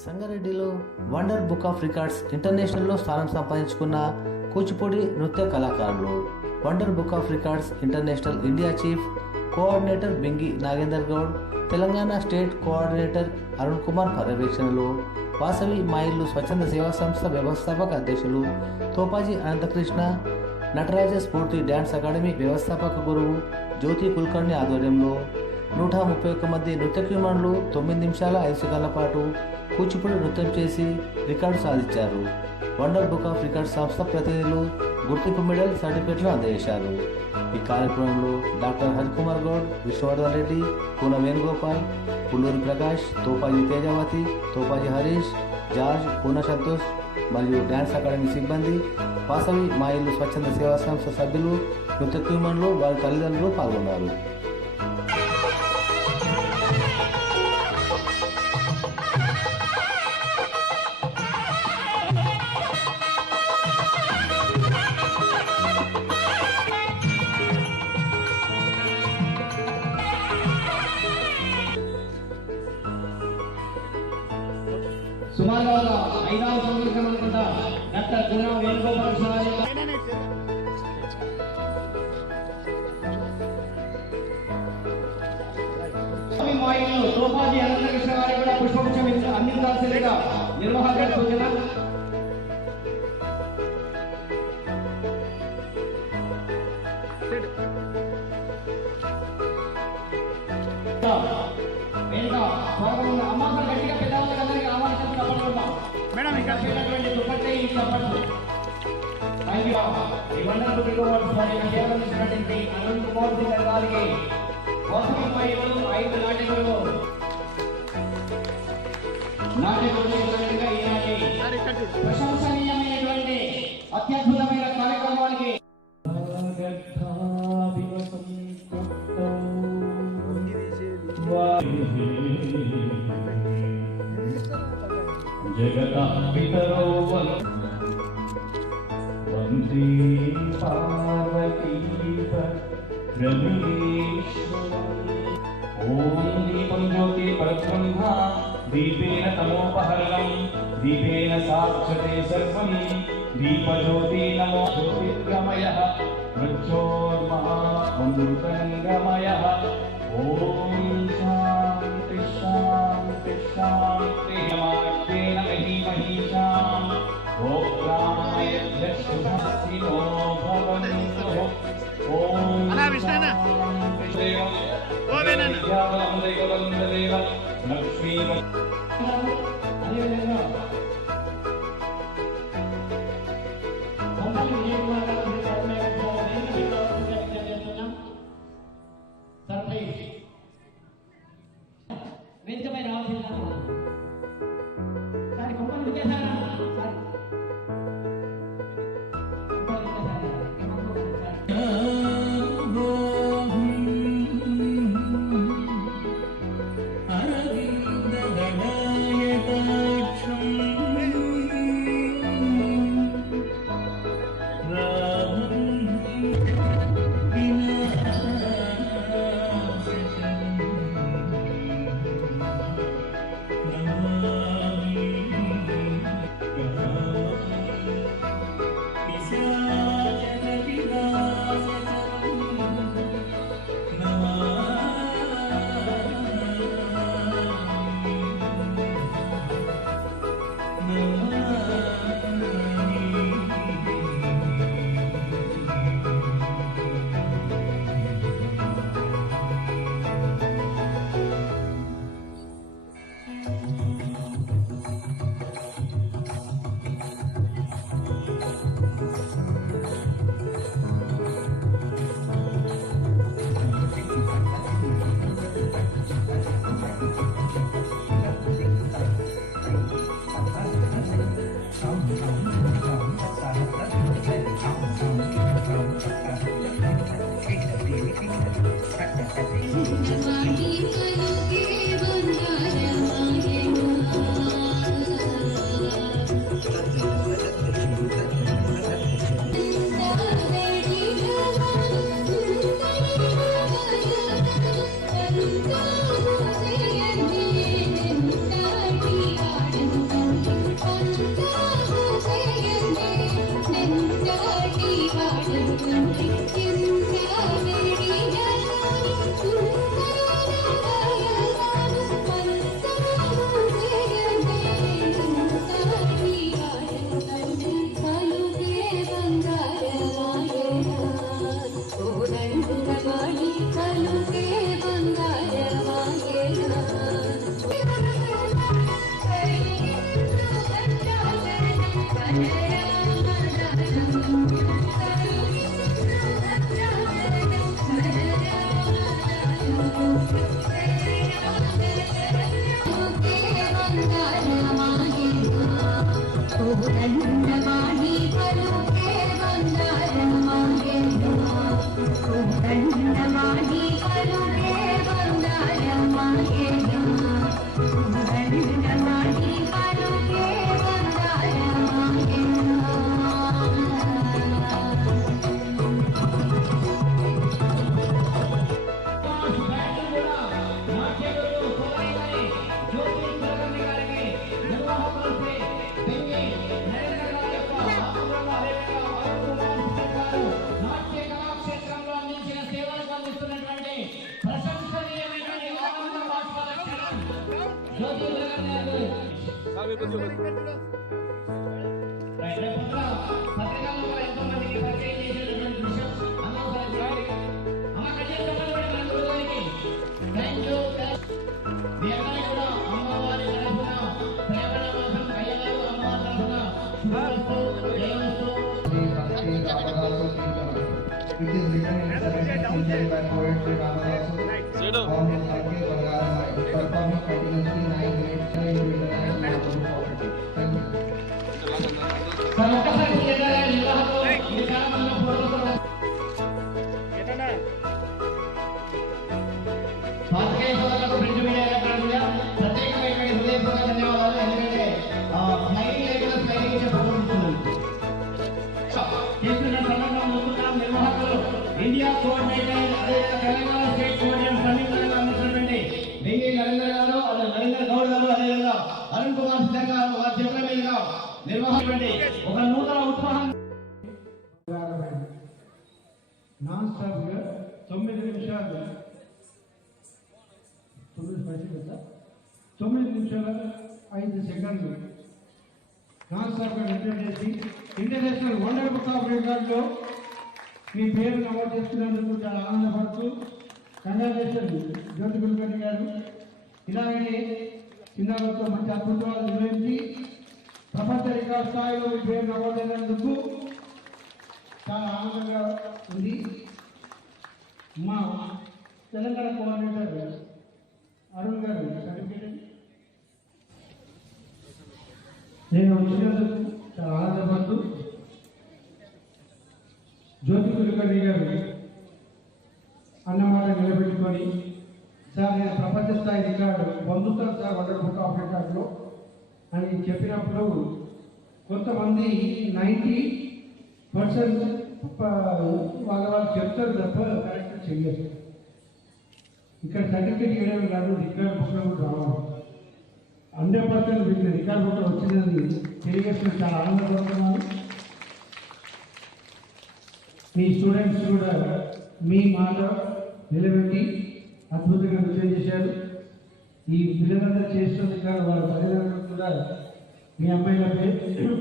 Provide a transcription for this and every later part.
సంగారెడ్డిలో wonder book of records ఇంటర్నేషనల్లో స్థానం సంపాదించుకున్న కూచిపూడి నృత్య కళాకారులు. Wonder book of records international India chief coordinator Bingi Nagender Goud, Telangana state coordinator Arun Kumar పర్యవేక్షణలో వాసవి మా ఇల్లు స్వచ్ఛంద సేవా సంస్థ వ్యవస్థాపక అధ్యక్షులు తోపాజీ అనంతకృష్ణ, నటరాజ స్ఫూర్తి డ్యాన్స్ అకాడమీ వ్యవస్థాపక గురువు జ్యోతి కుల్కర్ణి ఆధ్వర్యంలో 131 మంది నృత్యకుమారులు 9 నిమిషాల 5 సెకన్ల పాటు కూచిపూడి నృత్యం చేసి రికార్డు సాధించారు. వండర్ బుక్ ఆఫ్ రికార్డ్స్ సంస్థ ప్రతినిధులు గుర్తింపు మెడల్, సర్టిఫికెట్లు అందజేశారు. ఈ కార్యక్రమంలో డాక్టర్ హరికుమార్ గౌడ్, విష్ణువర్ధన్ రెడ్డి, కూన వేణుగోపాల్, పుల్లూరి ప్రకాష్, తోపాజీ తేజావతి, తోపాజీ హరీష్, జార్జ్, కూన సంతోష్ మరియు డ్యాన్స్ అకాడమీ సిబ్బంది, వాసవి మా ఇల్లు స్వచ్ఛంద సేవా సంస్థ సభ్యులు, నృత్యకుమారులు, వారి తల్లిదండ్రులు పాల్గొన్నారు. సుమారుగా 5వ సంవత్సరం అనుకుంటా డాక్టర్ కూన వేణుగోపాల్ సార్ మాయిల్లో తోపాజీ అనంతకృష్ణ గారికి కూడా పుష్పగుచ్చం అందించాల్సిందిగా నిర్వాహకుల సూచన. అమ్మాసారి గట్టిగా పెద్దవాళ్ళకి ఆహ్వానించాలి తప్పకుండా మేడం ఇక్కడ చేసినటువంటి దుప్పటి తప్పట్లు. Thank you. ఈ వండర్ బుక్ అందించినటువంటి అరుణ్ కుమార్ గారికి వాసవి మాయిలు 5 నాట్యగురువు ఈనాటి ప్రశంసనీయమైనటువంటి అత్యద్భుతమైన కార్యక్రమానికి జగతః పితరో వందే పార్వతీ పరమేశ్వరం. ఓం దీపం జ్యోతి పరబ్రహ్మ దీపేన తమోపహరణం దీపేన సాక్షతే సర్వం దీపజ్యోతి నమో జ్యోతిర్గమయః మృత్యోర్మహా అమృతంగమయః. ఓం శాంతి శాంతి శాంతి. నమాస్తేన మహీమహీషాం ఓగ్రామయధ్యశుభస్తినో భవంతు. ఓం విష్ణునా లక్ష్మీ వెంటనే రావాల్సిందా సార్ కొమ్మలు విజయసారా సార్ అరవింద గణాయతాక్షం కోదండవాణి పలుకే బంగారమాయెను కోదండవాణి పలుకే బంగారమాయెను కోదండవాణి పలుకే బంగారమాయెను It is written in 17th century by poet Sri Ramadasu on his Agge Bangaramai, performing continuously 9 minutes into the night of the poverty. Thank you. India coordinator అదే తెలంగాణ స్టేట్ కోఆర్డినేటర్ సమీపంగా ఉన్నటువంటి వెంగి నరేంద్ర గారు నరేంద్ర గౌడ్ గారు అదేవిధంగా అరుణ్ కుమార్ సింగ్ గారు వారి చేతుల మీదుగా నిర్వహించినటువంటి ఒక నూతన ఉత్సాహం నాన్ స్టాప్ గా 9 నిమిషాలు 5 సెకండ్లు నాన్ స్టాప్ గా ఎంటర్ చేసి ఇంటర్నేషనల్ వండర్ బుక్ ఆఫ్ రికార్డ్లో మీ పేరు నమోదు చేసుకున్నందుకు చాలా ఆనందపడుతూ కంగ్రాచులేషన్ జ్యోతి కులకర్ణి గారు. ఇలాగనే చిన్నారులతో మంచి అద్భుతాలు నిర్వహించి ప్రపంచ రికార్డు స్థాయిలో మీ పేరు నమోదైనందుకు చాలా ఆనందంగా ఉంది. మా తెలంగాణ కోఆర్డినేటర్ అరుణ్ గారు సర్టిఫికేట్ నేను వచ్చినందుకు చాలా ఆనందపడుతూ జ్యోతి కులకర్ణి గారు అన్నమాట నిలబెట్టుకొని సార్ నేను ప్రపంచ స్థాయి రికార్డు పొందుతాను సార్ వండర్ బుక్ ఆఫ్ రికార్డులో అని చెప్పినప్పుడు కొంతమంది 90% వాళ్ళు చెప్తారు తప్ప కరెక్ట్ చెయ్యరు. ఇక్కడ సర్టిఫికేట్ ఇవ్వడం కాదు, రికార్డ్ బుక్లో కూడా రావాలి. 100% వీటిని రికార్డ్ బుక్లో వచ్చిందని తెలియజేసిన చాలా ఆనందపడుతున్నాను. మీ స్టూడెంట్స్ కూడా మీ మాట నిలబెట్టి అద్భుతంగా నృత్యం చేశారు. ఈ పిల్లలందరూ చేస్తుంది కానీ వాళ్ళ తల్లిదండ్రులు కూడా మీ అమ్మాయిల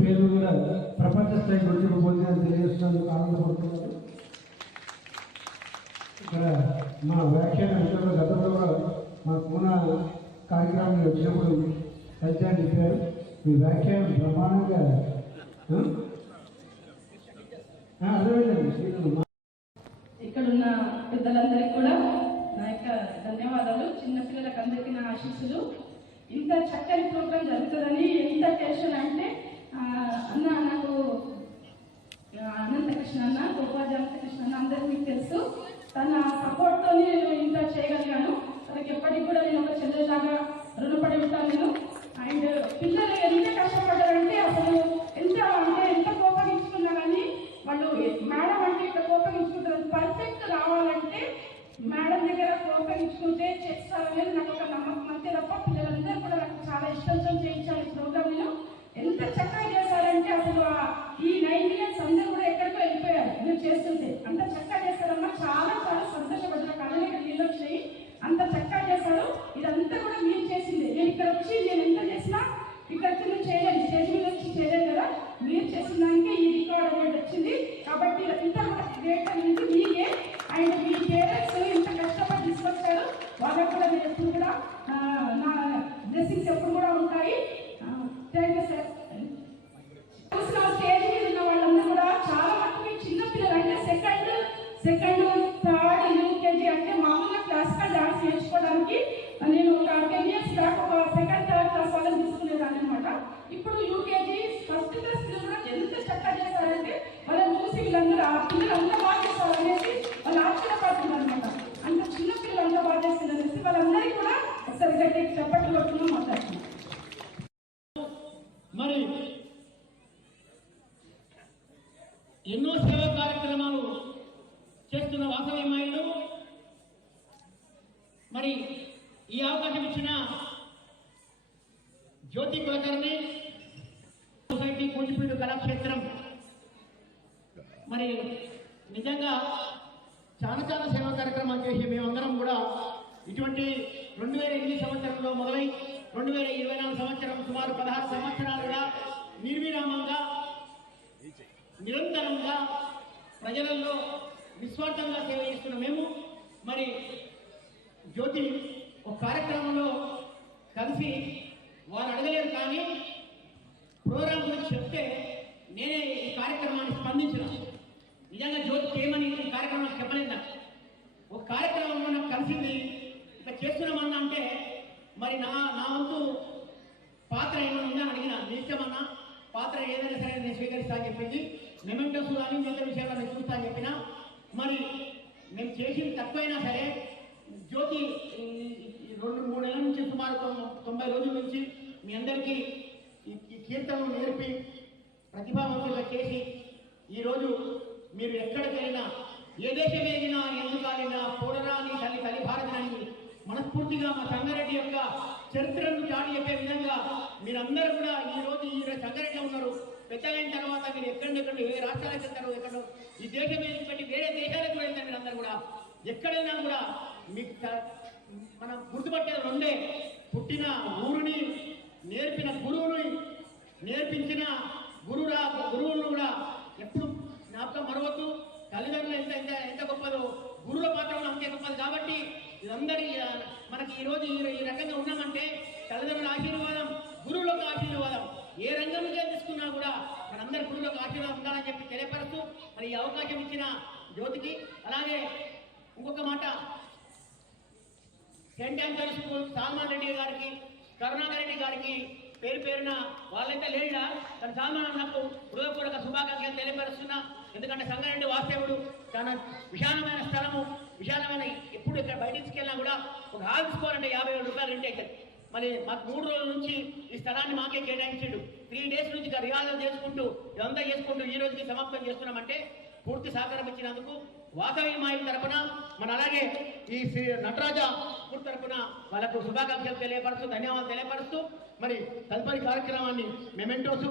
పేరు కూడా ప్రపంచ స్థాయి గుర్తింపు పొందిందని తెలియజేస్తున్నందుకు ఆనందపడుతున్నారు. ఇక్కడ మా వ్యాఖ్యాన మిత్రులు గతంలో కూడా మా పూనా కార్యక్రమం వచ్చినప్పుడు సత్యాన్ని చెప్పారు. మీ వ్యాఖ్యానం ప్రమాణంగా ఇక్కడున్న పెద్దలందరికీ కూడా నా యొక్క ధన్యవాదాలు. చిన్నపిల్లలకు అందరికీ నా ఆశీస్సులు. ఇంత చక్కని ప్రోగ్రాం జరుగుతుందని ఎంత టెన్షన్ అంటే అన్న నాకు అనంతకృష్ణ అన్న గోపాజీ అనంతకృష్ణ అన్న అందరికీ మీకు తెలుసు. తన సపోర్ట్తో నేను ఇంత చేయగలిగాను. తనకి ఎప్పటికి కూడా నేను ఒక చెల్లెలాగా రుణపడి ఉంటాను నేను. అండ్ పిల్లలు ఎంత కష్టపడ్డారంటే అసలు ఎంత కోపగించుకున్నా కానీ వాళ్ళు మేడం అంటే ఇట్లా కోపగించుకుంటారు. పర్ఫెక్ట్ రావాలంటే మేడం దగ్గర కోపగించుకుంటే చేస్తారనేది నాకు ఒక నమ్మకం అంతే తప్ప పిల్లలందరూ కూడా నాకు చాలా ఇష్టంతో చేయించాలి ప్రోగ్రామ్. నేను ఎంత చక్కగా చేశారంటే అసలు ఈ 9 ఇయర్స్ అందరూ కూడా ఎక్కడికో వెళ్ళిపోయారు మీరు చేస్తుంటే. అంత చక్కగా చేస్తారమ్మా, చాలా చాలా సంతోషపడ్డారు. కళ్ళకి నీళ్ళు వచ్చినాయి. అంత చక్కగా చేశారు. ఇదంతా కూడా మీరు చేసింది. నేను ఇక్కడ వచ్చి నేను ఎంత చేసినా వీళ్ళందరూ ఆ పిల్లలు అంతా బాగా చేస్తారు అనేసి వాళ్ళు ఆశ్చర్యపడుతున్నారు అనమాట. అంత చిన్న పిల్లలు అంతా బాగా చేస్తారు అనేసి వాళ్ళందరికీ కూడా ఒకసారి గట్టి చప్పట్లు కొట్టుకుని మాట్లాడుతున్నారు. మరి ఎన్నో సేవా కార్యక్రమాలు చేస్తున్న వాసవి మహిళలు మరి ఈ అవకాశం ఇచ్చిన జ్యోతి కులకర్ణి సొసైటీ కూచిపూడి కళాక్షేత్రం మరి నిజంగా చాలా సేవా కార్యక్రమాలు చేసి మేమందరం కూడా ఇటువంటి 2008 సంవత్సరంలో మొదలై 2024 సంవత్సరం సుమారు 16 సంవత్సరాలుగా నిర్విరామంగా నిరంతరంగా ప్రజలలో నిస్వార్థంగా సేవ చేస్తున్న మేము మరి జ్యోతి ఒక కార్యక్రమంలో కలిసి వారు అడగలేరు కానీ ప్రోగ్రాం గురించి చెప్తే నేనే ఈ కార్యక్రమాన్ని స్పందించిన. నిజంగా జ్యోతి ఏమని ఈ కార్యక్రమాన్ని చెప్పలేదు. నాకు ఒక కార్యక్రమంలో నాకు కలిసింది ఇక చేస్తున్నామన్నా అంటే మరి నా వంతు పాత్ర ఏమైనా ఉందని అడిగిన. నిత్యమన్నా పాత్ర ఏదైనా సరే నేను స్వీకరిస్తా అని చెప్పింది. మెమెంటోస్ కానీ మిగతా విషయాలు నేను చూస్తా అని చెప్పిన. మరి మేము చేసింది తక్కువైనా సరే జ్యోతి 2-3 నెలల నుంచి సుమారు 90 రోజుల నుంచి మీ అందరికీ ఈ కీర్తనలు నేర్పి ప్రతిభావంతులుగా చేసి ఈరోజు మీరు ఎక్కడికి వెళ్ళినా ఏ దేశం వెళ్ళినా ఎందుకు వెళ్ళినా పోడరాని తల్లి భారతని మనస్ఫూర్తిగా మా సంగారెడ్డి యొక్క చరిత్రను చాటి చెప్పే విధంగా మీరందరూ కూడా ఈరోజు సంగారెడ్డిలో ఉన్నారు. పెద్దలైన తర్వాత మీరు ఎక్కడెక్కడ ఏ రాష్ట్రాలకు వెళ్తారో ఎక్కడో ఈ దేశం పెట్టి వేరే దేశాలకు వెళ్తారు. మీరు అందరూ కూడా ఎక్కడైనా కూడా మీకు మనం గుర్తుపట్టేది రెండే: పుట్టిన ఊరిని, నేర్పిన గురువుని, నేర్పించిన గురువులను కూడా ఎప్పుడు జ్ఞాపకం మరవద్దు. తల్లిదండ్రులు ఎంత గొప్పదో గురువుల పాత్ర అంతే గొప్పది. కాబట్టి ఇదందరి మనకి ఈరోజు ఈ రకంగా ఉన్నామంటే తల్లిదండ్రుల ఆశీర్వాదం, గురువులకు ఆశీర్వాదం. ఏ రంగం నుంచి తీసుకున్నా కూడా మనందరి గురువులకు ఆశీర్వాదం ఉండాలని చెప్పి తెలియపరుస్తూ మరి ఈ అవకాశం ఇచ్చిన జ్యోతికి, అలాగే ఇంకొక మాట, Saint Anthony school Salman Reddy గారికి, కరుణాకర్ రెడ్డి గారికి పేరున వాళ్ళైతే లేడా తన సాల్మాన్ అన్నకు హృదయపూర్వక శుభాకాంక్షలు తెలియపరుస్తున్నా. ఎందుకంటే సంగారెడ్డి వాస్తవుడు, చాలా విశాలమైన స్థలము, విశాలమైన ఎప్పుడు ఇక్కడ బయటికి తీసుకెళ్ళినా కూడా ఒక హాల్ తీసుకోవాలంటే 50,000 రూపాయలు రెంట్ అవుతుంది. మరి మాకు 3 రోజుల నుంచి ఈ స్థలాన్ని మాకే కేటాయించాడు. 3 డేస్ నుంచి రిహార్సల్ చేసుకుంటూ ఇదంతా చేసుకుంటూ ఈ రోజుకి సమాప్తం చేస్తున్నామంటే పూర్తి సహకారం ఇచ్చినందుకు వాసవి మహిళ తరపున మన అలాగే ఈ శ్రీ నటరాజ స్కూల్ తరపున వాళ్ళకు శుభాకాంక్షలు తెలియపరుస్తూ ధన్యవాదాలు తెలియపరుస్తూ మరి తదుపరి కార్యక్రమాన్ని మెమెంటోసు